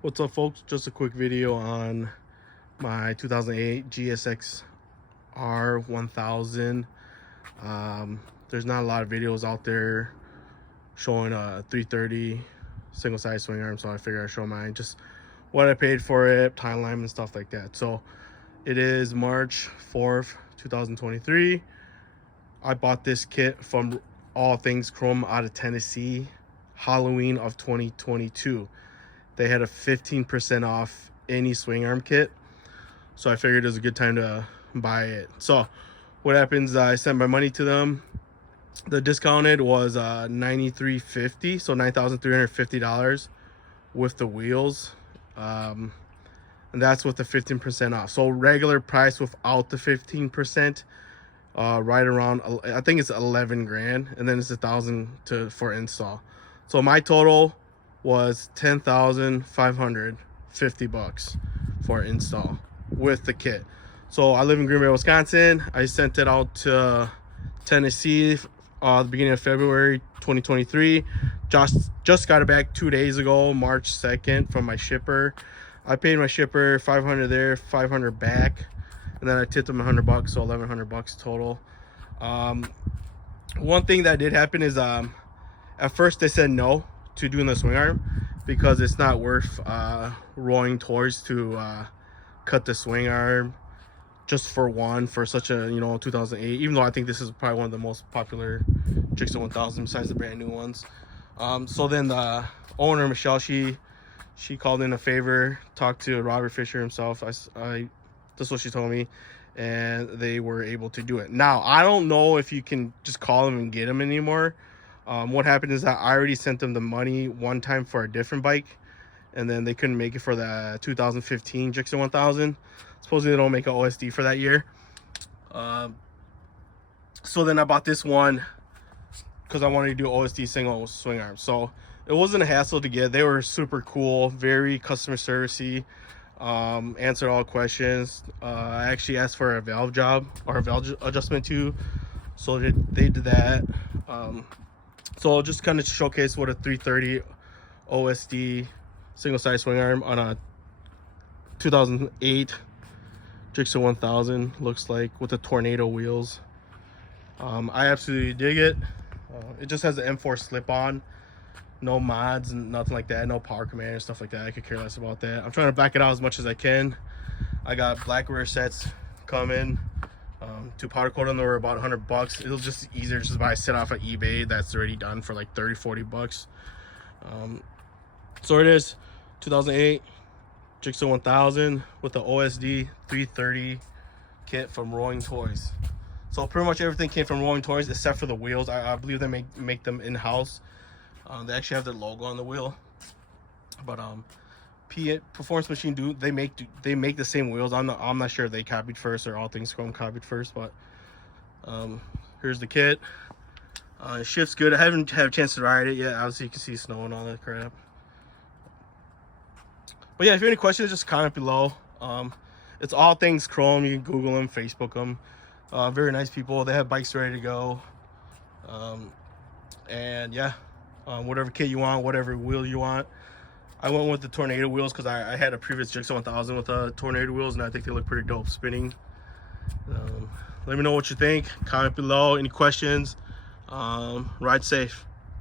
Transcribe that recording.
What's up, folks? Just a quick video on my 2008 GSX-R1000. There's not a lot of videos out there showing a 330 single side swing arm, so I figured I'd show mine, just what I paid for it, timeline and stuff like that. So it is March 4th, 2023. I bought this kit from All Things Chrome out of Tennessee, Halloween of 2022. They had a 15% off any swing arm kit, so I figured it was a good time to buy it. So what happens, I sent my money to them. The discounted was $9,350, so $9,350 with the wheels, and that's with the 15% off. So regular price without the 15%, right around, I think it's 11 grand, and then it's $1,000 for install. So my total was $10,550 for install with the kit. So I live in Green Bay, Wisconsin. I sent it out to Tennessee the beginning of February 2023. Just got it back 2 days ago, March 2nd, from my shipper. I paid my shipper $500 there, $500 back, and then I tipped them $100, so $1,100 total. One thing that did happen is at first they said no to doing the swing arm because it's not worth rolling towards to cut the swing arm just for such a 2008, even though I think this is probably one of the most popular GSX-R1000 besides the brand new ones. So then the owner, Michelle, she called in a favor, talked to Robert Fisher himself. That's what she told me, and they were able to do it. Now I don't know if you can just call them and get them anymore. What happened is that I already sent them the money one time for a different bike, and then they couldn't make it for the 2015 GSX-R1000. Supposedly they don't make an OSD for that year. So then I bought this one because I wanted to do OSD single swing arm. So it wasn't a hassle to get. They were super cool, very customer servicey, answered all questions. I actually asked for a valve job or a valve adjustment too, so they did that. So just kind of showcase what a 330 OSD single side swing arm on a 2008 GSX-R1000 looks like with the tornado wheels. I absolutely dig it. It just has the M4 slip on, no mods and nothing like that, no power command and stuff like that. I could care less about that. I'm trying to back it out as much as I can. I got black rear sets coming. To powder coat them, they were about $100. It was just easier just to buy a set off of eBay that's already done for like $30-40. So it is 2008 GSX-R1000 with the OSD 330 kit from Rolling Toys. So pretty much everything came from Rolling Toys except for the wheels. I believe they make them in-house. They actually have their logo on the wheel, but Performance Machine they make the same wheels. I'm not sure if they copied first or All Things Chrome copied first, but here's the kit. It shifts good. I haven't had a chance to ride it yet. Obviously you can see snow and all that crap. But yeah, if you have any questions, just comment below. It's All Things Chrome. You can Google them, Facebook them. Very nice people. They have bikes ready to go. And yeah, whatever kit you want, whatever wheel you want. I went with the tornado wheels because I had a previous GSX-R1000 with tornado wheels, and I think they look pretty dope spinning. Let me know what you think. Comment below. Any questions? Ride safe.